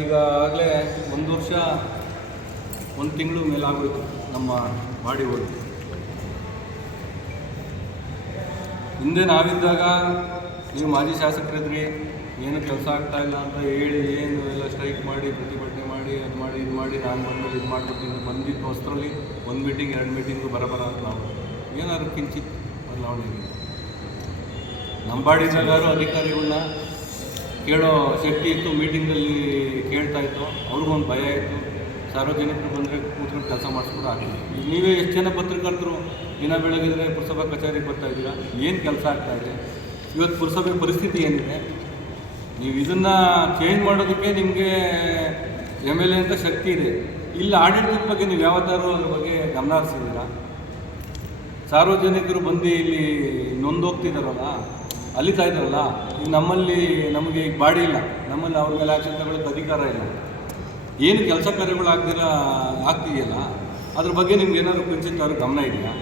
ಈಗ ಆಗಲೇ ಒಂದು ವರ್ಷ, ಒಂದು ತಿಂಗಳು ಮೇಲಾಗೋಯ್ತು ನಮ್ಮ ಬಾಡಿ ಹೋಗಿ. ಹಿಂದೆ ನಾವಿದ್ದಾಗ ನೀವು ಮಾಜಿ ಶಾಸಕರಿದ್ರಿ, ಏನು ಕೆಲಸ ಆಗ್ತಾ ಇಲ್ಲ ಅಂತ ಹೇಳಿ, ಏನು ಎಲ್ಲ ಸ್ಟ್ರೈಕ್ ಮಾಡಿ, ಪ್ರತಿಭಟನೆ ಮಾಡಿ, ಅದು ಮಾಡಿ, ಇದು ಮಾಡಿ, ನಾನು ಬಂದು ಇದು ಮಾಡ್ಕೊಡ್ತೀನಿ ಬಂದಿದ್ದು ಹೊಸರಲ್ಲಿ ಒಂದು ಮೀಟಿಂಗ್ ಎರಡು ಮೀಟಿಂಗು ಬರಬರ ಅಂತ ನಾವು ಏನಾದ್ರು ಕಿಂಚಿತ್ ಬದಲಾವಣೆ ನಮ್ಮ ಬಾಡಿದಾಗಾರು ಅಧಿಕಾರಿಗಳನ್ನ ಕೇಳೋ ಶಕ್ತಿ ಇತ್ತು ಮೀಟಿಂಗಲ್ಲಿ ಕೇಳ್ತಾ ಇತ್ತು ಅವ್ರಿಗೊಂದು ಭಯ ಇತ್ತು. ಸಾರ್ವಜನಿಕರು ಬಂದರೆ ಕೂತ್ಕೊಂಡು ಕೆಲಸ ಮಾಡಿಸ್ಕೊಂಡು ಆಗ್ತದೆ ನೀವೇ ಎಷ್ಟು ಜನ ಪತ್ರಕರ್ತರು? ದಿನ ಬೆಳಗಿದ್ರೆ ಪುರಸಭಾ ಕಚೇರಿಗೆ ಬರ್ತಾ ಇದ್ದೀರಾ? ಏನು ಕೆಲಸ ಆಗ್ತಾ ಇದೆ? ಇವತ್ತು ಪುರಸಭೆ ಪರಿಸ್ಥಿತಿ ಏನಿದೆ? ನೀವು ಇದನ್ನು ಚೇಂಜ್ ಮಾಡೋದಕ್ಕೆ ನಿಮಗೆ ಎಂ ಎಲ್ ಎ ಅಂತ ಶಕ್ತಿ ಇದೆ. ಇಲ್ಲಿ, ಆಡಳಿತದ ಬಗ್ಗೆ ನೀವು ಯಾವತ್ತಾರು ಅದ್ರ ಬಗ್ಗೆ ಗಮನ ಹರಿಸಿದ್ದೀರಾ? ಸಾರ್ವಜನಿಕರು ಬಂದು ಇಲ್ಲಿ ನೊಂದೋಗ್ತಿದ್ದಾರಲ್ಲ ಅಲಿತಾ ಇದ್ದಾರಲ್ಲ ಈಗ ನಮ್ಮಲ್ಲಿ ನಮಗೆ ಈಗ ಬಾಡಿ ಇಲ್ಲ. ನಮ್ಮಲ್ಲಿ ಅವ್ರ ಮೇಲೆ ಆಕ್ಷನ್ ತಗೊಳ್ಳೋಕೆ ಅಧಿಕಾರ ಇಲ್ಲ. ಏನು ಕೆಲಸ ಕಾರ್ಯಗಳು ಆಗ್ದಿರ ಆಗ್ತಿದೆಯಲ್ಲ, ಅದ್ರ ಬಗ್ಗೆ ನಿಮ್ಗೆ ಏನಾದ್ರು ಕಿಂಚಿತ್ ಅವ್ರ ಗಮನ ಇದೆಯಾ?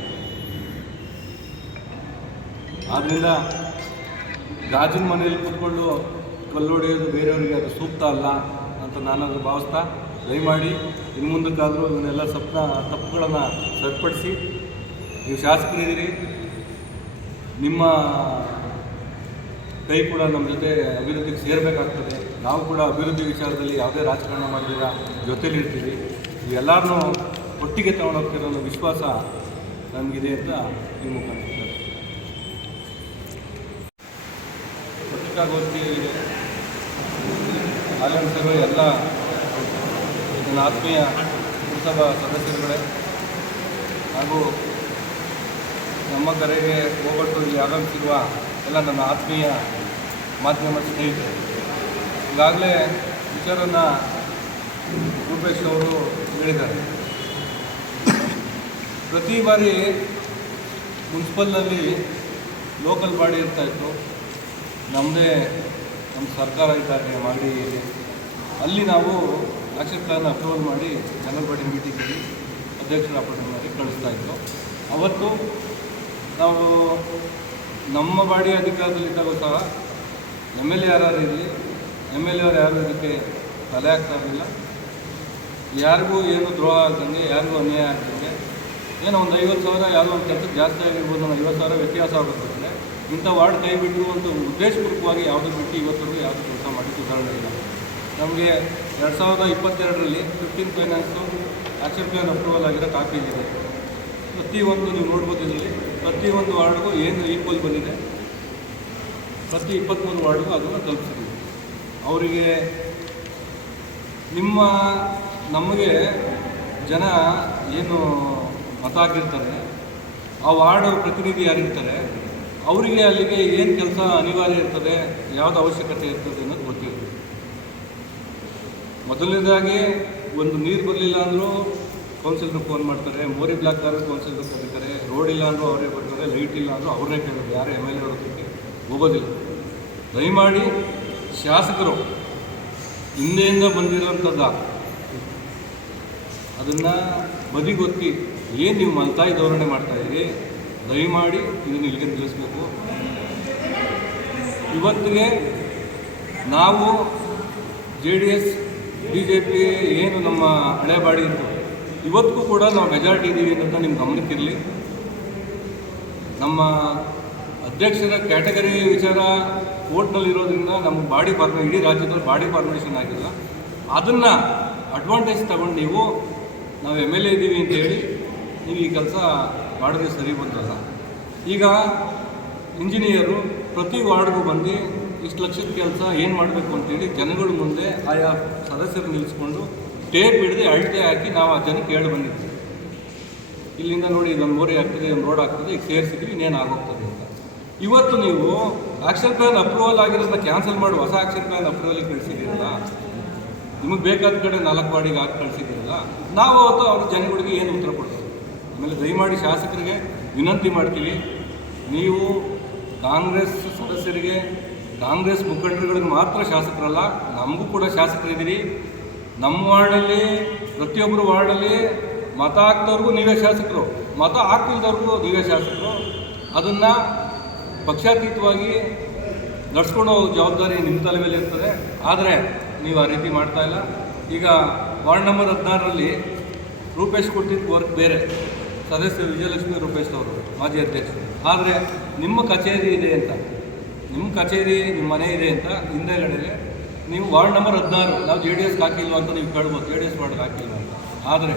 ಆದ್ದರಿಂದ ಗಾಜಿನ ಮನೆಯಲ್ಲಿ ಕೂತ್ಕೊಂಡು ಕಲ್ಲೊಡೆಯೋದು ಬೇರೆಯವರಿಗೆ ಅದು ಸೂಕ್ತ ಅಲ್ಲ ಅಂತ ನಾನು ಅದು ಭಾವಿಸ್ತಾ ದಯಮಾಡಿ ಇನ್ನು ಮುಂದಕ್ಕಾದರೂ ಇವನ್ನೆಲ್ಲ ಸಪ್ನ ತಪ್ಪುಗಳನ್ನು ಸರಿಪಡಿಸಿ, ನೀವು ಶಾಸಕರಿದ್ದೀರಿ. ನಿಮ್ಮ ಕೈ ಕೂಡ ನಮ್ಮ ಜೊತೆ ಅಭಿವೃದ್ಧಿಗೆ ಸೇರಬೇಕಾಗ್ತದೆ. ನಾವು ಕೂಡ ಅಭಿವೃದ್ಧಿ ವಿಚಾರದಲ್ಲಿ ಯಾವುದೇ ರಾಜಕಾರಣ ಮಾಡಿದಿರ ಜೊತೆಲಿರ್ತೀವಿ ಎಲ್ಲರನ್ನೂ ಒಟ್ಟಿಗೆ ತಗೊಂಡೋಗ್ತಿರೋ ವಿಶ್ವಾಸ ನಮಗಿದೆ ಅಂತ ನಿಮ್ಮ ಮುಖಾಂತರ ಪತ್ರಿಕಾಗೋಷ್ಠಿ ಆಗಮಿಸಿರುವ ಎಲ್ಲ ನನ್ನ ಆತ್ಮೀಯ ಪುರಸಭಾ ಸದಸ್ಯರುಗಳೇ ಹಾಗೂ ನಮ್ಮ ಕರೆಗೆ ಹೋಗಟ್ಟು ಇಲ್ಲಿ ಆಗಮಿಸಿರುವ ಎಲ್ಲ ನನ್ನ ಆತ್ಮೀಯ ಮಾಧ್ಯಮ ಸ್ನೇಹಿತರು ಈಗಾಗಲೇ ವಿಚಾರನ ರೂಪೇಶ್ ಅವರು ಹೇಳಿದ್ದಾರೆ. ಪ್ರತಿ ಬಾರಿ ಮುನ್ಸಿಪಲ್ನಲ್ಲಿ ಲೋಕಲ್ ಬಾಡಿ ಇರ್ತಾ ಇತ್ತು. ನಮ್ಮದೇ ನಮ್ಮ ಸರ್ಕಾರ ಇದ್ದಾಗೆ ಮಾಡಿ, ಅಲ್ಲಿ ನಾವು ಆಕ್ಷನ್ ಪ್ಲಾನ್ ಅಪ್ರೂವಲ್ ಮಾಡಿ ಜನರಲ್ ಬಾಡಿ ಮೀಟಿಂಗಲ್ಲಿ ಅಧ್ಯಕ್ಷರ ಅಪ್ರೂವಲ್ ಮಾಡಿ ಕಳಿಸ್ತಾ ಇತ್ತು. ಅವತ್ತು ನಾವು ನಮ್ಮ ಬಾಡಿ ಅಧಿಕಾರದಲ್ಲಿದ್ದಾಗ ಸಹ ಎಂ ಎಲ್ ಎ ಯಾರು ಇರಲಿ ಎಂ ಎಲ್ ಎ ಅವ್ರು ಯಾರು ಇದಕ್ಕೆ ತಲೆ ಆಗ್ತಾ ಇರಲಿಲ್ಲ ಯಾರಿಗೂ ಏನು ದ್ರೋಹ ಆಗ್ದಂಗೆ, ಯಾರಿಗೂ ಅನ್ಯಾಯ ಆಗ್ದಂಗೆ, ಏನೋ ಒಂದು ಐವತ್ತು ಸಾವಿರ ಯಾವುದೋ ಒಂದು ಕೆಲಸ ಜಾಸ್ತಿ ಆಗಿರ್ಬೋದು, ಒಂದು ಐವತ್ತು ಸಾವಿರ ವ್ಯತ್ಯಾಸ ಆಗುತ್ತೆ ಇಂಥ ವಾರ್ಡ್ ಕೈ ಬಿಟ್ಟು ಅಂತ ಉದ್ದೇಶಪೂರ್ವಕವಾಗಿ ಯಾವುದೂ ಬಿಟ್ಟು ಇವತ್ತರೆಗೂ ಯಾವುದೂ ಕೆಲಸ ಮಾಡಿ ಸುಧಾರಣೆ ಇಲ್ಲ. ನಮಗೆ ಎರಡು ಸಾವಿರದ ಇಪ್ಪತ್ತೆರಡರಲ್ಲಿ fifteen finance action plan approval ಆಗಿರೋ ಕಾಪಿ ಇದೆ ಪ್ರತಿಯೊಂದು ನೀವು ನೋಡ್ಬೋದು ಇದರಲ್ಲಿ, ಪ್ರತಿಯೊಂದು ವಾರ್ಡ್ಗೂ ಏನು ಈಕ್ವಲ್ ಬಂದಿದೆ. ಪ್ರತಿ ಇಪ್ಪತ್ತ್ಮೂರು ವಾರ್ಡ್ಗೂ ಅದನ್ನು ತಲುಪಿಸಿದ್ದೀವಿ ಅವರಿಗೆ ನಿಮ್ಮ, ನಮಗೆ ಜನ ಏನು ಮತ ಆಗಿರ್ತಾರೆ ಆ ವಾರ್ಡ್ ಪ್ರತಿನಿಧಿ ಯಾರಿರ್ತಾರೆ ಅವರಿಗೆ ಅಲ್ಲಿಗೆ ಏನು ಕೆಲಸ ಅನಿವಾರ್ಯ ಇರ್ತದೆ, ಯಾವುದು ಅವಶ್ಯಕತೆ ಇರ್ತದೆ ಅನ್ನೋದು ಗೊತ್ತಿರ್ತದೆ ಮೊದಲನೇದಾಗಿ ಒಂದು ನೀರು ಬರಲಿಲ್ಲ ಅಂದರೂ ಕೌನ್ಸಿಲರ್ ಫೋನ್ ಮಾಡ್ತಾರೆ, ಮೋರಿ ಬ್ಲಾಕ್ ಆದರೆ ಕೌನ್ಸಿಲರ್ ಕರೀತಾರೆ, ರೋಡ್ ಇಲ್ಲ ಅಂದರೂ ಅವರೇ ಬರ್ತಾರೆ, ಲೈಟ್ ಇಲ್ಲ ಅಂದರೂ ಅವರೇ ಕೇಳೋದು, ಯಾರು ಎಂ ಎಲ್ ಎ ಹೋಗೋದಿಲ್ಲ. ದಯಮಾಡಿ ಶಾಸಕರು, ಹಿಂದೆಯಿಂದ ಬಂದಿರೋಂಥದ್ದು ಅದನ್ನು ಬದಿಗೊತ್ತಿ ಏನು ನೀವು ಮಲ್ತಾಯಿ ಧೋರಣೆ ಮಾಡ್ತಾಯಿದ್ದೀರಿ ದಯಮಾಡಿ ಇದನ್ನು ಇಲ್ಲಿಗೆ ತಿಳಿಸ್ಬೇಕು ಇವತ್ತಿಗೆ ನಾವು J D S, B J P ಏನು ನಮ್ಮ ಹಳೆ ಬಾಡಿ ಇತ್ತು, ಇವತ್ತಿಗೂ ಕೂಡ ನಾವು ಮೆಜಾರಿಟಿ ಇದ್ದೀವಿ ಅಂತ ನಿಮ್ಮ ಗಮನಕ್ಕಿರಲಿ. ನಮ್ಮ ಅಧ್ಯಕ್ಷರ ಕ್ಯಾಟಗರಿ ವಿಚಾರ ಕೋರ್ಟ್ನಲ್ಲಿರೋದ್ರಿಂದ ನಮ್ಮ ಬಾಡಿ ಫಾರ್ಮೇ ಇಡೀ ರಾಜ್ಯದಲ್ಲಿ ಬಾಡಿ ಫಾರ್ಮೇಷನ್ ಆಗಿಲ್ಲ. ಅದನ್ನು ಅಡ್ವಾಂಟೇಜ್ ತಗೊಂಡು ನೀವು, ನಾವು ಎಂ ಎಲ್ ಎ ಇದ್ದೀವಿ ಅಂತೇಳಿ ನೀವು ಈ ಕೆಲಸ ಮಾಡಿದ್ರೆ ಸರಿ ಬಂದಲ್ಲ ಈಗ ಇಂಜಿನಿಯರು ಪ್ರತಿ ವಾರ್ಡ್ಗೂ ಬಂದು ಇಷ್ಟು ಲಕ್ಷದ ಕೆಲಸ ಏನು ಮಾಡಬೇಕು ಅಂತೇಳಿ ಜನಗಳ ಮುಂದೆ ಆಯಾ ಸದಸ್ಯರು ನಿಲ್ಲಿಸ್ಕೊಂಡು ಟೇಪ್ ಹಿಡಿದು ಅಳತೆ ಹಾಕಿ ನಾವು ಆ ಜನಕ್ಕೆ ಹೇಳಿ ಬಂದಿದ್ವಿ. ಇಲ್ಲಿಂದ ನೋಡಿ ಇದೊಂದು ಮೋರಿ ಆಗ್ತದೆ, ಒಂದು ರೋಡ್ ಆಗ್ತದೆ, ಈಗ ಸೇರಿಸಿದ್ವಿ ಇನ್ನೇನು ಆಗೋಗ್ತದೆ. ಇವತ್ತು ನೀವು ಆಕ್ಷನ್ ಪ್ಲಾನ್ ಅಪ್ರೂವಲ್ ಆಗಿರೋದನ್ನ ಕ್ಯಾನ್ಸಲ್ ಮಾಡಿ ಹೊಸ ಆಕ್ಷನ್ ಪ್ಲಾನ್ ಅಪ್ರೂವಲ್ಗೆ ಕಳಿಸಿದ್ದೀರಲ್ಲ? ನಿಮಗೆ ಬೇಕಾದ ಕಡೆ ನಾಲ್ಕು ವಾರ್ಡಿಗೆ ಹಾಕಿ ಕಳಿಸಿದ್ದೀರಲ್ಲ? ನಾವು ಅವತ್ತು ಅವ್ರ ಜನಗಳಿಗೆ ಏನು ಉತ್ತರ ಕೊಡ್ತೀವಿ? ಆಮೇಲೆ ದಯಮಾಡಿ ಶಾಸಕರಿಗೆ ವಿನಂತಿ ಮಾಡ್ತೀವಿ. ನೀವು ಕಾಂಗ್ರೆಸ್ ಸದಸ್ಯರಿಗೆ, ಕಾಂಗ್ರೆಸ್ ಮುಖಂಡರುಗಳಿಗೆ ಮಾತ್ರ ಶಾಸಕರಲ್ಲ, ನಮಗೂ ಕೂಡ ಶಾಸಕರಿದ್ದೀರಿ. ನಮ್ಮ ವಾರ್ಡಲ್ಲಿ, ಪ್ರತಿಯೊಬ್ಬರು ವಾರ್ಡಲ್ಲಿ ಮತ ಹಾಕ್ದವ್ರಿಗೂ ನೀವೇ ಶಾಸಕರು. ಮತ ಹಾಕಿಲ್ದವ್ರಿಗೂ ನೀವೇ ಶಾಸಕರು. ಅದನ್ನು ಪಕ್ಷಾತೀತವಾಗಿ ನಡ್ಸ್ಕೊಂಡು ಹೋಗೋ ಜವಾಬ್ದಾರಿ ನಿಮ್ಮ ತಲೆ ಮೇಲೆ ಇರ್ತದೆ. ಆದರೆ ನೀವು ಆ ರೀತಿ ಮಾಡ್ತಾ ಇಲ್ಲ. ಈಗ ವಾರ್ಡ್ ನಂಬರ್ ಹದಿನಾರರಲ್ಲಿ ರೂಪೇಶ್ ಕೊಟ್ಟಿದ್ದ ವರ್ಕ್ ಬೇರೆ. ಸದಸ್ಯ ವಿಜಯಲಕ್ಷ್ಮಿ ರೂಪೇಶ್ ಅವರು, ಮಾಜಿ ಅಧ್ಯಕ್ಷರು. ಆದರೆ ನಿಮ್ಮ ಕಚೇರಿ ಇದೆ ಅಂತ, ನಿಮ್ಮ ಕಚೇರಿ ನಿಮ್ಮ ಮನೆ ಇದೆ ಅಂತ ಹಿಂದೆಗಡೆಗೆ ನೀವು ವಾರ್ಡ್ ನಂಬರ್ ಹದಿನಾರು, ನಾವು ಜೆ ಡಿ ಎಸ್ಗೆ ಹಾಕಿಲ್ವ ಅಂತ ನೀವು ಕೇಳ್ಬೋದು, ಜೆ ಡಿ ಎಸ್ ವಾರ್ಡ್ಗೆ ಹಾಕಿಲ್ವ ಅಂತ. ಆದರೆ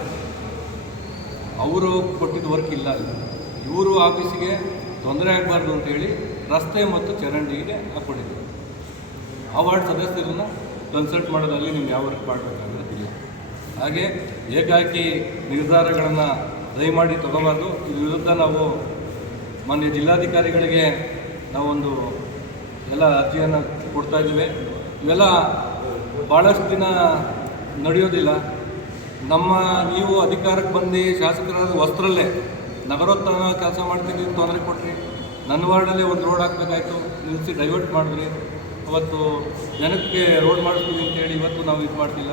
ಅವರು ಕೊಟ್ಟಿದ್ದ ವರ್ಕ್ ಇಲ್ಲ. ಇವರು ಆಫೀಸಿಗೆ ತೊಂದರೆ ಆಗಬಾರ್ದು ಅಂತೇಳಿ ರಸ್ತೆ ಮತ್ತು ಚರಂಡಿಗೆ ಹಾಕ್ಕೊಂಡಿದ್ರು ಆ ವಾರ್ಡ್ ಸದಸ್ಯರನ್ನ ಕನ್ಸಲ್ಟ್ ಮಾಡೋದಲ್ಲಿ ನೀವು ಯಾವ ವರ್ಕ್ ಮಾಡಬೇಕಾಗಿರೋದಿಲ್ಲ ಹಾಗೆ ಏಕಾಕಿ ನಿರ್ಧಾರಗಳನ್ನು ದಯಮಾಡಿ ತಗೋಬಾರ್ದು. ಇದ್ರ ವಿರುದ್ಧ ನಾವು ಮಾನ್ಯ ಜಿಲ್ಲಾಧಿಕಾರಿಗಳಿಗೆ ನಾವೊಂದು ಎಲ್ಲ ಅರ್ಜಿಯನ್ನು ಕೊಡ್ತಾ ಇದ್ದೇವೆ. ಇವೆಲ್ಲ ಭಾಳಷ್ಟು ದಿನ ನಡೆಯೋದಿಲ್ಲ. ನಮ್ಮ ನೀವು ಅಧಿಕಾರಕ್ಕೆ ಬಂದು ಶಾಸಕರಾದ ವಸ್ತ್ರಲ್ಲೇ ನಗರೋತ್ಥಾನ ಕೆಲಸ ಮಾಡ್ತೀನಿ ಅಂತ ತೊಂದರೆ ಕೊಟ್ರಿ. ನನ್ನ ವಾರ್ಡಲ್ಲಿ ಒಂದು ರೋಡ್ ಹಾಕಬೇಕಾಯ್ತು. ನಿಲ್ಲಿಸಿ ಡೈವರ್ಟ್ ಮಾಡಿದ್ರಿ. ಅವತ್ತು ಜನಕ್ಕೆ ರೋಡ್ ಮಾಡಿಸ್ತೀವಿ ಅಂತೇಳಿ ಇವತ್ತು ನಾವು ಇದು ಮಾಡ್ತಿಲ್ಲ.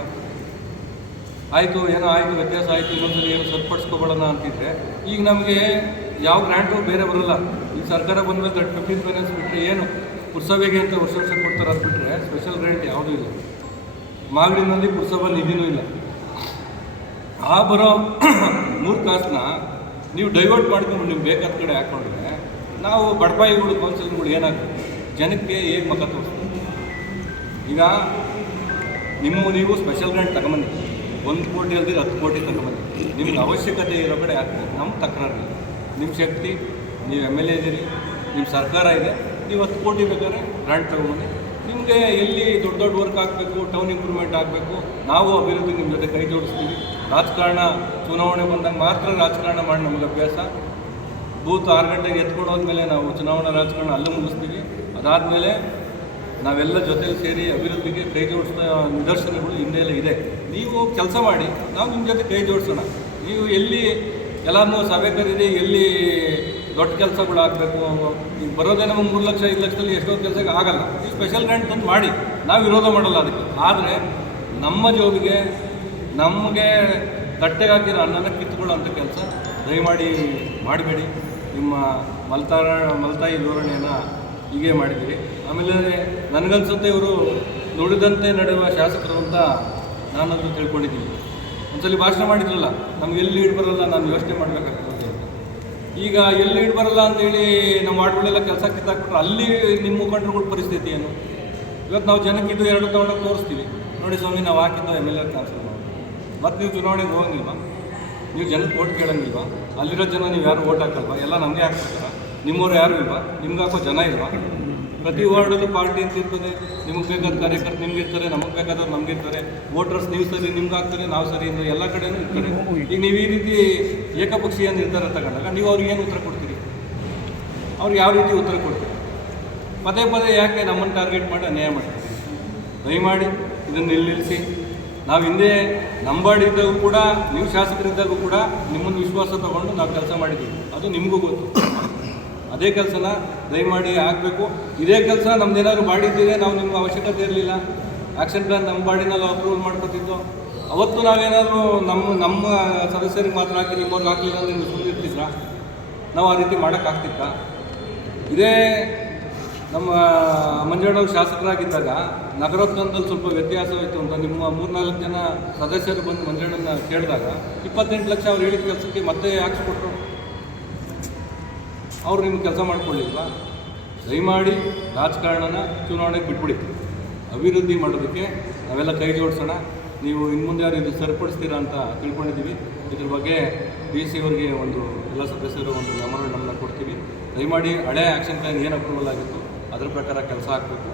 ಆಯಿತು, ಏನೋ ಆಯಿತು, ವ್ಯತ್ಯಾಸ ಆಯಿತು, ಇನ್ನೊಂದ್ಸಲಿ ಏನು ಸರಿಪಡಿಸ್ಕೊಬೇಡೋಣ ಅಂತಿದ್ರೆ, ಈಗ ನಮಗೆ ಯಾವ ಗ್ರ್ಯಾಂಟು ಬೇರೆ ಬರೋಲ್ಲ. ಈಗ ಸರ್ಕಾರ ಬಂದಮೇಲೆ ದಟ್ ಫಿಫ್ಟೀನ್ ಫೈನಾನ್ಸ್ ಬಿಟ್ಟರೆ ಏನು? ಪುರಸಭೆಗೆ ಅಂತ ವರ್ಷ ವರ್ಷ ಕೊಡ್ತಾರೆ ಅದು ಬಿಟ್ಟರೆ ಸ್ಪೆಷಲ್ ಗ್ರ್ಯಾಂಟ್ ಯಾವುದೂ ಇಲ್ಲ. ಮಾಗಡಿನಲ್ಲಿ ಪುರಸಭಾ ನಿಧಿನೂ ಇಲ್ಲ. ಆ ಬರೋ ಮೂರು ಕಾಸನ್ನ ನೀವು ಡೈವರ್ಟ್ ಮಾಡ್ಕೊಂಡು ನಿಮ್ಗೆ ಬೇಕಾದ ಕಡೆ ಹಾಕ್ಕೊಂಡ್ರೆ ನಾವು ಬಡಪಾಯಿಗಳು ಕೌನ್ಸಿಲ್ಗಳು ಏನಾಗುತ್ತೆ ಜನಕ್ಕೆ ಹೇಗೆ ಮಗ ತೋರಿಸ್ತೀವಿ ಈಗ ನಿಮ್ಮ ನೀವು ಸ್ಪೆಷಲ್ ಗ್ರಾಂಟ್ ತಗೊಂಬನ್ನಿ. ಒಂದು ಕೋಟಿ ಅಲ್ದಿರ ಹತ್ತು ಕೋಟಿ ತಗೊಂಬನ್ನಿ. ನಿಮ್ಗೆ ಅವಶ್ಯಕತೆ ಇರೋ ಕಡೆ ಹಾಕ್ತಾರೆ ನಮ್ಮ ತಕರಾರಿಲ್ಲ. ನಿಮ್ಮ ಶಕ್ತಿ, ನೀವು ಎಂ ಎಲ್ ಎ ಇದ್ದೀರಿ ನಿಮ್ಮ ಸರ್ಕಾರ ಇದೆ. ನೀವು ಹತ್ತು ಕೋಟಿ ಬೇಕಾದ್ರೆ ಗ್ರಾಂಟ್ ತಗೊಂಬನ್ನಿ. ನಿಮಗೆ ಎಲ್ಲಿ ದೊಡ್ಡ ದೊಡ್ಡ ವರ್ಕ್ ಆಗಬೇಕು ಟೌನ್ ಇಂಪ್ರೂವ್ಮೆಂಟ್ ಆಗಬೇಕು, ನಾವು ಅಭಿವೃದ್ಧಿ ನಿಮ್ಮ ಜೊತೆ ಕೈ ಜೋಡಿಸ್ತೀವಿ. ರಾಜಕಾರಣ ಚುನಾವಣೆ ಬಂದಾಗ ಮಾತ್ರ ರಾಜಕಾರಣ ಮಾಡಿ ನಮಗೆ ಅಭ್ಯಾಸ. ಬೂತ್ ಆರು ಗಂಟೆಗೆ ಎತ್ಕೊಂಡು ಹೋದ್ಮೇಲೆ ನಾವು ಚುನಾವಣಾ ರಾಜಕಾರಣ ಅಲ್ಲೂ ಮುಗಿಸ್ತೀವಿ. ಅದಾದಮೇಲೆ ನಾವೆಲ್ಲ ಜೊತೆಲಿ ಸೇರಿ ಅಭಿವೃದ್ಧಿಗೆ ಕೈ ಜೋಡಿಸಿದ ನಿದರ್ಶನಗಳು ಹಿಂದೆಲ್ಲ ಇದೆ. ನೀವು ಕೆಲಸ ಮಾಡಿ, ನಾವು ನಿಮ್ಮ ಜೊತೆ ಕೈ ಜೋಡಿಸೋಣ. ನೀವು ಎಲ್ಲಿ ಎಲ್ಲಾನು ಸಭೆ ಕರೀರಿ ಎಲ್ಲಿ ದೊಡ್ಡ ಕೆಲಸಗಳು ಆಗಬೇಕು ಈಗ ಬರೋದೇ ನಮಗೆ ಮೂರು ಲಕ್ಷ, ಐದು ಲಕ್ಷದಲ್ಲಿ ಎಷ್ಟೋ ಕೆಲಸಕ್ಕೆ ಆಗಲ್ಲ. ನೀವು ಸ್ಪೆಷಲ್ ಗ್ರಾಂಟ್ ತಂದು ಮಾಡಿ. ನಾವು ವಿರೋಧ ಮಾಡಲ್ಲ ಅದಕ್ಕೆ. ಆದರೆ ನಮ್ಮ ಜೋಬಿಗೆ ನಮಗೆ ತಟ್ಟೆಗಾಕಿರೋ ಅನ್ನನ ಕಿತ್ಕೊಳ್ಳೋಂಥ ಕೆಲಸ. ದಯಮಾಡಿ ಮಾಡಬೇಡಿ. ನಿಮ್ಮ ಮಲ್ತಾರ, ಮಲ್ತಾಯಿ ಧೋರಣೆಯನ್ನು ಹೀಗೆ ಮಾಡಿದ್ದೀರಿ. ಆಮೇಲೆ ನನಗನ್ಸುತ್ತೆ ಇವರು ನುಡಿದಂತೆ ನಡೆಯುವ ಶಾಸಕರು ಅಂತ ನಾನಂತೂ ತಿಳ್ಕೊಂಡಿದ್ದೀನಿ. ಒಂದ್ಸಲಿ ಭಾಷಣ ಮಾಡಿದ್ರಲ್ಲ, ನಮ್ಗೆ ಎಲ್ಲಿ ಬರಲ್ಲ ನಾನು ಯೋಚನೆ ಮಾಡಬೇಕಾಗ್ತದೆ ಈಗ ಎಲ್ಲಿ ಬರಲ್ಲ ಅಂತೇಳಿ ನಮ್ಮ ವಾರ್ಡ್ಗಳೆಲ್ಲ ಕೆಲಸ ಕಿತ್ತಾಕ್ಬಿಟ್ರೆ ಅಲ್ಲಿ ನಿಮ್ಮ ಮುಖಂಡರುಗಳ ಪರಿಸ್ಥಿತಿ ಏನು? ಇವತ್ತು ನಾವು ಜನಕ್ಕಿದ್ದು ಎರಡು ತಗೊಂಡೋಗಿ ತೋರಿಸ್ತೀವಿ. ನೋಡಿ ಸ್ವಾಮಿ, ನಾವು ಹಾಕಿದ್ದು ಎಂ ಎಲ್ ಎ ಕ್ಯಾನ್ಸಲ್ ಮತ್ತು ನೀವು ಚುನಾವಣೆಗೆ ಹೋಗಂಗಿಲ್ವಾ? ನೀವು ಜನಕ್ಕೆ ಓಟ್ ಕೇಳಂಗಿಲ್ವಾ? ಅಲ್ಲಿರೋ ಜನ ನೀವು ಯಾರು ಓಟ್ ಹಾಕಲ್ವಾ? ಎಲ್ಲ ನಮಗೆ ಹಾಕ್ತಾರ ನಿಮ್ಮವ್ರು ಯಾರು ಇಲ್ವಾ? ನಿಮ್ಗೆ ಹಾಕೋ ಜನ ಇಲ್ವಾ? ಪ್ರತಿ ವಾರ್ಡಲ್ಲಿ ಪಾರ್ಟಿ ಅಂತ ಇರ್ತದೆ. ನಿಮಗೆ ಬೇಕಾದ ಕಾರ್ಯಕರ್ತರು ನಿಮ್ಗೆ ಇರ್ತಾರೆ, ನಮಗೆ ಬೇಕಾದವ್ರು ನಮ್ಗೆ ಇರ್ತಾರೆ. ವೋಟರ್ಸ್ ನೀವು ಸರಿ, ನಿಮ್ಗೆ ಹಾಕ್ತಾರೆ, ನಾವು ಸರಿ ಇಂದ ಎಲ್ಲ ಕಡೆನೂ ಇರ್ತಾರೆ. ಈಗ ನೀವು ಈ ರೀತಿ ಏಕಪಕ್ಷೀಯ ನಿರ್ಧಾರ ತಗೊಂಡಾಗ ನೀವು ಅವ್ರಿಗೆ ಏನು ಉತ್ತರ ಕೊಡ್ತೀರಿ? ಅವ್ರಿಗೆ ಯಾವ ರೀತಿ ಉತ್ತರ ಕೊಡ್ತೀರಿ? ಪದೇ ಪದೇ ಯಾಕೆ ನಮ್ಮನ್ನು ಟಾರ್ಗೆಟ್ ಮಾಡಿ ಅನ್ಯಾಯ ಮಾಡ್ತೀರಿ? ದಯಮಾಡಿ ಇದನ್ನು ನಿಲ್ಲಿಸಿ. ನಾವು ಹಿಂದೆ ನಂಬಾಡಿದ್ದಾಗೂ ಕೂಡ, ನೀವು ಶಾಸಕರಿದ್ದಾಗೂ ಕೂಡ ನಿಮ್ಮನ್ನು ವಿಶ್ವಾಸ ತಗೊಂಡು ನಾವು ಕೆಲಸ ಮಾಡಿದ್ದೀವಿ. ಅದು ನಿಮಗೂ ಗೊತ್ತು. ಅದೇ ಕೆಲಸನ ದಯಮಾಡಿ ಆಗಬೇಕು. ಇದೇ ಕೆಲಸ ನಮ್ದೇನಾದ್ರು ಮಾಡಿದ್ದೀರಿ ನಾವು ನಿಮ್ಗೆ ಅವಶ್ಯಕತೆ ಇರಲಿಲ್ಲ. ಆಕ್ಷನ್ ಪ್ಲಾನ್ ನಮ್ಮ ಬಾಡಿನಲ್ಲಿ ಅಪ್ರೂವಲ್ ಮಾಡ್ಕೊತಿದ್ದು. ಅವತ್ತು ನಾವೇನಾದರೂ ನಮ್ಮ ನಮ್ಮ ಸದಸ್ಯರಿಗೆ ಮಾತ್ರ ಹಾಕಿ, ನಿಮ್ಮವ್ರಿಗೆ ಹಾಕಲಿಲ್ಲ ಅಂದ್ರೆ ನೀವು ಸುಮ್ಮನಿರ್ತಿದ್ರ ನಾವು ಆ ರೀತಿ ಮಾಡೋಕ್ಕಾಗ್ತಿತ್ತ ಇದೇ ನಮ್ಮ ಮಂಜಣ್ಣವ್ರು ಶಾಸಕರಾಗಿದ್ದಾಗ ನಗರೋತ್ಥಾನದಲ್ಲಿ ಸ್ವಲ್ಪ ವ್ಯತ್ಯಾಸವಾಯಿತು ಅಂತ ನಿಮ್ಮ ಮೂರ್ನಾಲ್ಕು ಜನ ಸದಸ್ಯರು ಬಂದು ಮಂಜಣ್ಣನ ಕೇಳಿದಾಗ ಇಪ್ಪತ್ತೆಂಟು ಲಕ್ಷ ಅವ್ರು ಹೇಳಿದ ಕೆಲಸಕ್ಕೆ ಮತ್ತೆ ಹಾಕ್ಸ್ಕೊಟ್ರು. ಅವ್ರು ನಿಮ್ಗೆ ಕೆಲಸ ಮಾಡ್ಕೊಳ್ಳಿಲ್ವಾ? ದಯಮಾಡಿ ರಾಜಕಾರಣನ ಚುನಾವಣೆಗೆ ಬಿಟ್ಬಿಡಿ. ಅಭಿವೃದ್ಧಿ ಮಾಡೋದಕ್ಕೆ ನಾವೆಲ್ಲ ಕೈ ಜೋಡಿಸೋಣ. ನೀವು ಇನ್ನು ಮುಂದೆ ಯಾರು ಇದು ಸರಿಪಡಿಸ್ತೀರಾ ಅಂತ ತಿಳ್ಕೊಂಡಿದ್ದೀವಿ. ಇದ್ರ ಬಗ್ಗೆ ಡಿ ಸಿ ಅವರಿಗೆ ಒಂದು ಎಲ್ಲ ಸದಸ್ಯರು ಒಂದು ಮೆಮೊರಂಡಮ್ನ ಕೊಡ್ತೀವಿ. ದಯಮಾಡಿ ಹಳೆ ಆ್ಯಕ್ಷನ್ ಪ್ಲ್ಯಾನ್ ಏನು ಅಪ್ರೂವಲ್ ಆಗಿತ್ತು, ಅದರ ಪ್ರಕಾರ ಕೆಲಸ ಆಗಬೇಕು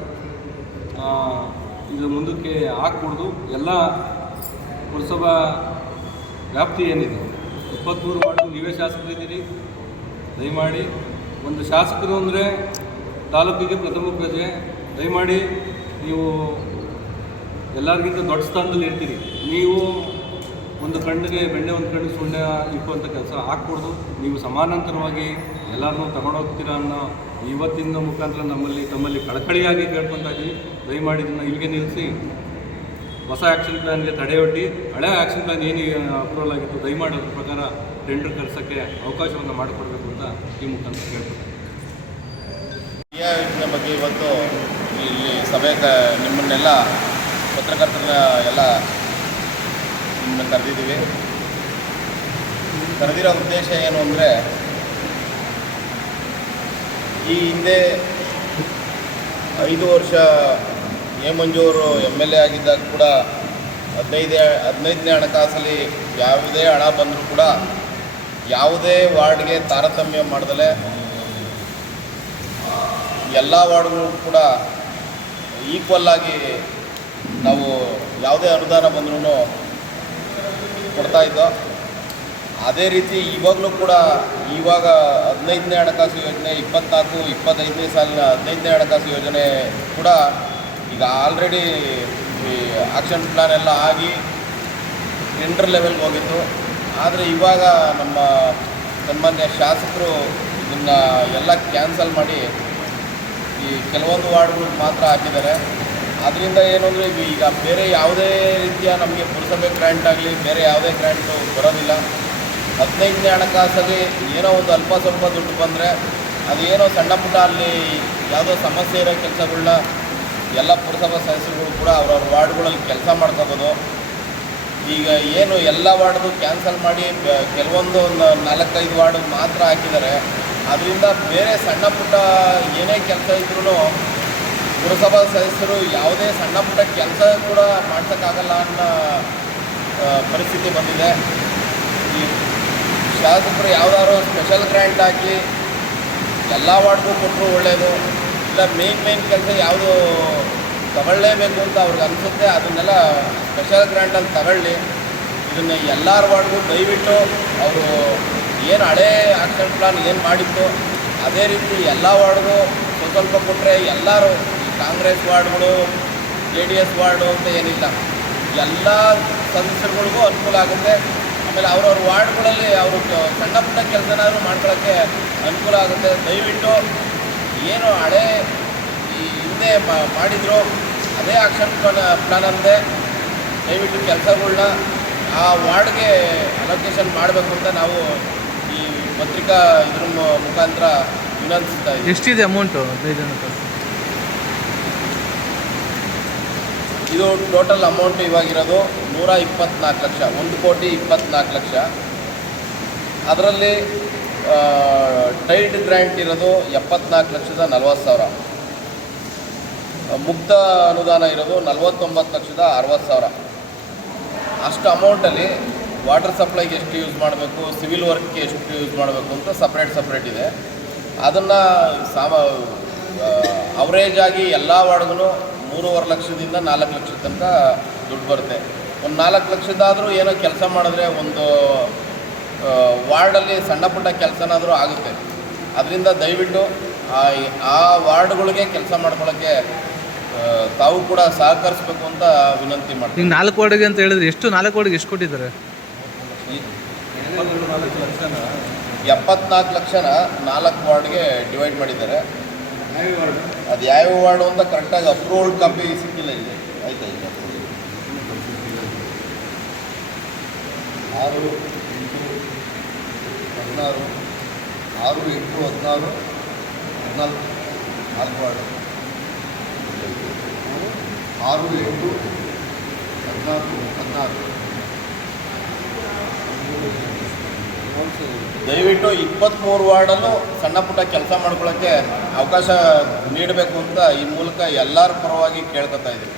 ಇದು ಮುಂದಕ್ಕೆ ಹಾಕ್ಬಿಡ್ದು ಎಲ್ಲ ಪುರಸಭಾ ವ್ಯಾಪ್ತಿ ಏನಿದೆ? ಇಪ್ಪತ್ತ್ಮೂರು ವಾರ್ಡು ನೀವೇ ಶಾಸಕರಿದ್ದೀರಿ ದಯಮಾಡಿ ಒಂದು ಶಾಸಕರು ಅಂದರೆ ತಾಲೂಕಿಗೆ ಪ್ರಥಮ ಪ್ರಜೆ. ದಯಮಾಡಿ ನೀವು ಎಲ್ಲರಿಗಿಂತ ದೊಡ್ಡ ಸ್ಥಾನದಲ್ಲಿ ಇರ್ತೀರಿ. ನೀವು ಒಂದು ಕಣ್ಣಿಗೆ ಬೆಣ್ಣೆ, ಒಂದು ಕಣ್ಣಿಗೆ ಸುಣ್ಣ ಇಕ್ಕುವಂಥ ಕೆಲಸ ಹಾಕ್ಕೊಡ್ದು ನೀವು ಸಮಾನಾಂತರವಾಗಿ ಎಲ್ಲರನ್ನೂ ತಗೊಂಡೋಗ್ತೀರಾ ಅನ್ನೋ ಇವತ್ತಿನ ಮುಖಾಂತರ ನಮ್ಮಲ್ಲಿ, ತಮ್ಮಲ್ಲಿ ಕಳಕಳಿಯಾಗಿ ಕೇಳ್ಕೊತಾ ಇದ್ದೀವಿ. ದಯಮಾಡಿ ಇದನ್ನು ಇಲ್ಲಿಗೆ ನಿಲ್ಲಿಸಿ. ಹೊಸ ಆ್ಯಕ್ಷನ್ ಪ್ಲಾನ್ಗೆ ತಡೆಯೊಡ್ಡಿ ಹಳೆ ಆ್ಯಕ್ಷನ್ ಪ್ಲಾನ್ ಏನು ಅಪ್ರೂವಲ್ ಆಗಿತ್ತು? ದಯಮಾಡಿ ಅದ್ರ ಪ್ರಕಾರ ಟೆಂಡರ್ ಕರೆಸೋಕ್ಕೆ ಅವಕಾಶವನ್ನು ಮಾಡಿಕೊಡ್ಬೇಕು ಅಂತ ಈ ಮುಖಾಂತರ ಕೇಳ್ಕೊತೀನಿ ಕ್ರಿಯಾ ಯೋಜನೆ ಬಗ್ಗೆ ಇವತ್ತು ಇಲ್ಲಿ ಸಭೆ ನಿಮ್ಮನ್ನೆಲ್ಲ ಪತ್ರಕರ್ತರ ಎಲ್ಲ ನಿಮ್ಮನ್ನು ಕರೆದಿದ್ದೀವಿ. ಕರೆದಿರೋ ಉದ್ದೇಶ ಏನು ಅಂದರೆ ಈ ಹಿಂದೆ ಐದು ವರ್ಷ ಹೇಮಂಜು ಮಂಜು ಅವರು ಎಂ ಎಲ್ ಎ ಆಗಿದ್ದಾಗ ಕೂಡ ಹದಿನೈದೇ, ಹದಿನೈದನೇ ಹಣಕಾಸಲ್ಲಿ ಯಾವುದೇ ಹಣ ಬಂದರೂ ಕೂಡ ಯಾವುದೇ ವಾರ್ಡ್ಗೆ ತಾರತಮ್ಯ ಮಾಡ್ದಲೆ ಎಲ್ಲ ವಾರ್ಡ್ಗಳು ಕೂಡ ಈಕ್ವಲ್ ಆಗಿ ನಾವು ಯಾವುದೇ ಅನುದಾನ ಬಂದ್ರೂ ಕೊಡ್ತಾ ಇದ್ದೋ ಅದೇ ರೀತಿ ಇವಾಗಲೂ ಕೂಡ ಇವಾಗ ಹದಿನೈದನೇ ಹಣಕಾಸು ಯೋಜನೆ, ಇಪ್ಪತ್ನಾಲ್ಕು, ಇಪ್ಪತ್ತೈದನೇ ಸಾಲಿನ ಹದಿನೈದನೇ ಹಣಕಾಸು ಯೋಜನೆ ಕೂಡ ಈಗ ಆಲ್ರೆಡಿ ಈ ಆಕ್ಷನ್ ಪ್ಲ್ಯಾನ್ ಎಲ್ಲ ಆಗಿ ಟೆಂಡರ್ ಲೆವೆಲ್ಗೆ ಹೋಗಿತ್ತು. ಆದರೆ ಇವಾಗ ನಮ್ಮ ಸನ್ಮಾನ್ಯ ಶಾಸಕರು ಇದನ್ನು ಎಲ್ಲ ಕ್ಯಾನ್ಸಲ್ ಮಾಡಿ ಈ ಕೆಲವೊಂದು ವಾರ್ಡ್ಗಳಿಗೆ ಮಾತ್ರ ಹಾಕಿದ್ದಾರೆ. ಅದರಿಂದ ಏನು ಅಂದರೆ ಈಗ ಬೇರೆ ಯಾವುದೇ ರೀತಿಯ ನಮಗೆ ಪುರಸಭೆ ಗ್ರ್ಯಾಂಟ್ ಆಗಲಿ, ಬೇರೆ ಯಾವುದೇ ಗ್ರ್ಯಾಂಟು ಬರೋದಿಲ್ಲ. ಹದಿನೈದನೇ ಹಣಕಾಸಲ್ಲಿ ಏನೋ ಒಂದು ಅಲ್ಪ ಸ್ವಲ್ಪ ದುಡ್ಡು ಬಂದರೆ ಅದೇನೋ ಸಣ್ಣ ಪುಟ್ಟ ಅಲ್ಲಿ ಯಾವುದೋ ಸಮಸ್ಯೆ ಇರೋ ಕೆಲಸಗಳನ್ನ ಎಲ್ಲ ಪುರಸಭಾ ಸದಸ್ಯರುಗಳು ಕೂಡ ಅವ್ರವ್ರ ವಾರ್ಡ್ಗಳಲ್ಲಿ ಕೆಲಸ ಮಾಡ್ಕೋಬೋದು. ಈಗ ಏನು ಎಲ್ಲ ವಾರ್ಡ್ದು ಕ್ಯಾನ್ಸಲ್ ಮಾಡಿ ಕೆಲವೊಂದು ಒಂದು ನಾಲ್ಕೈದು ವಾರ್ಡ್ ಮಾತ್ರ ಹಾಕಿದ್ದಾರೆ. ಅದರಿಂದ ಬೇರೆ ಸಣ್ಣ ಪುಟ್ಟ ಏನೇ ಕೆಲಸ ಇದ್ರೂ ಪುರಸಭಾ ಸದಸ್ಯರು ಯಾವುದೇ ಸಣ್ಣ ಪುಟ್ಟ ಕೆಲಸ ಕೂಡ ಮಾಡ್ಸೋಕ್ಕಾಗಲ್ಲ ಅನ್ನೋ ಪರಿಸ್ಥಿತಿ ಬಂದಿದೆ. ಈ ಶಾಸಕರು ಯಾವ್ದಾದ್ರು ಸ್ಪೆಷಲ್ ಗ್ರ್ಯಾಂಟ್ ಹಾಕಿ ಎಲ್ಲ ವಾರ್ಡ್ಗೂ ಕೊಟ್ಟರು ಒಳ್ಳೆಯದು ಇಲ್ಲ ಮೇನ್ ಮೇನ್ ಕೆಲಸ ಯಾವುದು ತಗೊಳ್ಳೇಬೇಕು ಅಂತ ಅವ್ರಿಗೆ ಅನಿಸುತ್ತೆ, ಅದನ್ನೆಲ್ಲ ಸ್ಪೆಷಲ್ ಗ್ರ್ಯಾಂಟಲ್ಲಿ ತಗೊಳ್ಳಿ. ಇದನ್ನು ಎಲ್ಲರ ವಾರ್ಡ್ಗೂ ದಯವಿಟ್ಟು ಅವರು ಏನು ಹಳೇ ಆಕ್ಷನ್ ಪ್ಲಾನ್ ಏನು ಮಾಡಿತ್ತು, ಅದೇ ರೀತಿ ಎಲ್ಲ ವಾರ್ಡ್ಗೂ ಸ್ವಲ್ಪ ಸ್ವಲ್ಪ ಕೊಟ್ಟರೆ ಎಲ್ಲರೂ ಈ ಕಾಂಗ್ರೆಸ್ ವಾರ್ಡ್ಗಳು, ಜೆ ಡಿ ಎಸ್ ವಾರ್ಡು ಅಂತ ಏನಿಲ್ಲ, ಎಲ್ಲ ಸದಸ್ಯರುಗಳಿಗೂ ಅನುಕೂಲ ಆಗುತ್ತೆ. ಆಮೇಲೆ ಅವ್ರವ್ರ ವಾರ್ಡ್ಗಳಲ್ಲಿ ಅವರು ಸಣ್ಣ ಪುಟ್ಟ ಕೆಲಸನಾದ್ರೂ ಮಾಡ್ಕೊಳ್ಳೋಕ್ಕೆ ಅನುಕೂಲ ಆಗುತ್ತೆ. ದಯವಿಟ್ಟು ಏನು ಹಳೆ ಈ ಹಿಂದೆ ಮಾಡಿದ್ರು ಅದೇ ಆಕ್ಷನ್ ಪ್ಲಾನ್ ಪ್ಲಾನ್ ಅಂತೆ ದಯವಿಟ್ಟು ಕೆಲಸಗಳನ್ನ ಆ ವಾರ್ಡ್ಗೆ ಅಲೋಕೇಶನ್ ಮಾಡಬೇಕು ಅಂತ ನಾವು ಈ ಪತ್ರಿಕಾ ಇದ್ರ ಮುಖಾಂತರ ವಿನಂತಿಸ್ತಾ ಇದ್ದೀವಿ. ಎಷ್ಟಿದೆ ಅಮೌಂಟು ಹದಿನೈದು ಜನಕ್ಕೆ ಇದು ಟೋಟಲ್ ಅಮೌಂಟ್ ಇವಾಗಿರೋದು ನೂರ ಇಪ್ಪತ್ನಾಲ್ಕು ಲಕ್ಷ, ಒಂದು ಕೋಟಿ ಇಪ್ಪತ್ನಾಲ್ಕು ಲಕ್ಷ. ಅದರಲ್ಲಿ ಟೈಡ್ ಗ್ರ್ಯಾಂಟ್ ಇರೋದು ಎಪ್ಪತ್ನಾಲ್ಕು ಲಕ್ಷದ ನಲ್ವತ್ತು ಸಾವಿರ. ಮುಕ್ತ ಅನುದಾನ ಇರೋದು ನಲ್ವತ್ತೊಂಬತ್ತು ಲಕ್ಷದ ಅರವತ್ತು ಸಾವಿರ. ಅಷ್ಟು ಅಮೌಂಟಲ್ಲಿ ವಾಟರ್ ಸಪ್ಲೈಗೆ ಎಷ್ಟು ಯೂಸ್ ಮಾಡಬೇಕು ಸಿವಿಲ್ ವರ್ಕ್ಗೆ ಎಷ್ಟು ಯೂಸ್ ಮಾಡಬೇಕು ಅಂತ ಸಪ್ರೇಟ್ ಸಪ್ರೇಟ್ ಇದೆ. ಅದನ್ನು ಸಾಮ ಅವರೇಜ್ ಆಗಿ ಎಲ್ಲ ವಾರ್ಡ್ಗೂ ಮೂರುವರೆ ಲಕ್ಷದಿಂದ ನಾಲ್ಕು ಲಕ್ಷದ ತನಕ ದುಡ್ಡು ಬರುತ್ತೆ. ಒಂದು ನಾಲ್ಕು ಲಕ್ಷದಾದರೂ ಏನೋ ಕೆಲಸ ಮಾಡಿದ್ರೆ ಒಂದು ವಾರ್ಡಲ್ಲಿ ಸಣ್ಣ ಪುಟ್ಟ ಕೆಲಸನಾದರೂ ಆಗುತ್ತೆ. ಅದರಿಂದ ದಯವಿಟ್ಟು ಆ ಆ ವಾರ್ಡ್ಗಳಿಗೆ ಕೆಲಸ ಮಾಡ್ಕೊಳ್ಳೋಕ್ಕೆ ತಾವು ಕೂಡ ಸಹಕರಿಸ್ಬೇಕು ಅಂತ ವಿನಂತಿ ಮಾಡ್ತೀನಿ. ಈಗ ನಾಲ್ಕು ವಾರ್ಡ್ಗೆ ಅಂತ ಹೇಳಿದ್ರೆ ಎಷ್ಟು ನಾಲ್ಕು ವಾರ್ಡ್ಗೆ ಎಷ್ಟು ಕೊಟ್ಟಿದ್ದಾರೆ? ಎಪ್ಪತ್ನಾಲ್ಕು ಲಕ್ಷನ ನಾಲ್ಕು ವಾರ್ಡ್ಗೆ ಡಿವೈಡ್ ಮಾಡಿದ್ದಾರೆ. ಅದು ಯಾವ ವಾರ್ಡು ಅಂತ ಕರೆಕ್ಟಾಗಿ ಅಪ್ರೂವ್ಡ್ ಕಾಪಿ ಸಿಕ್ಕಿಲ್ಲ ಇಲ್ಲಿ. ಆಯ್ತಾ ಈಗ? ಆರು, ಎಂಟು, ಹದಿನಾರು, ಆರು, ಎಂಟು, ಹದಿನಾರು, ಹದಿನಾಲ್ಕು, ನಾಲ್ಕು ವಾರ್ಡು. ಆರು, ಎಂಟು, ಹದಿನಾಲ್ಕು, ಹದಿನಾರು. ದಯವಿಟ್ಟು ಇಪ್ಪತ್ತ್ಮೂರು ವಾರ್ಡಲ್ಲೂ ಸಣ್ಣ ಪುಟ್ಟ ಕೆಲಸ ಮಾಡ್ಕೊಳ್ಳೋಕ್ಕೆ ಅವಕಾಶ ನೀಡಬೇಕು ಅಂತ ಈ ಮೂಲಕ ಎಲ್ಲರ ಪರವಾಗಿ ಕೇಳ್ಕೊತಾ ಇದ್ದೀವಿ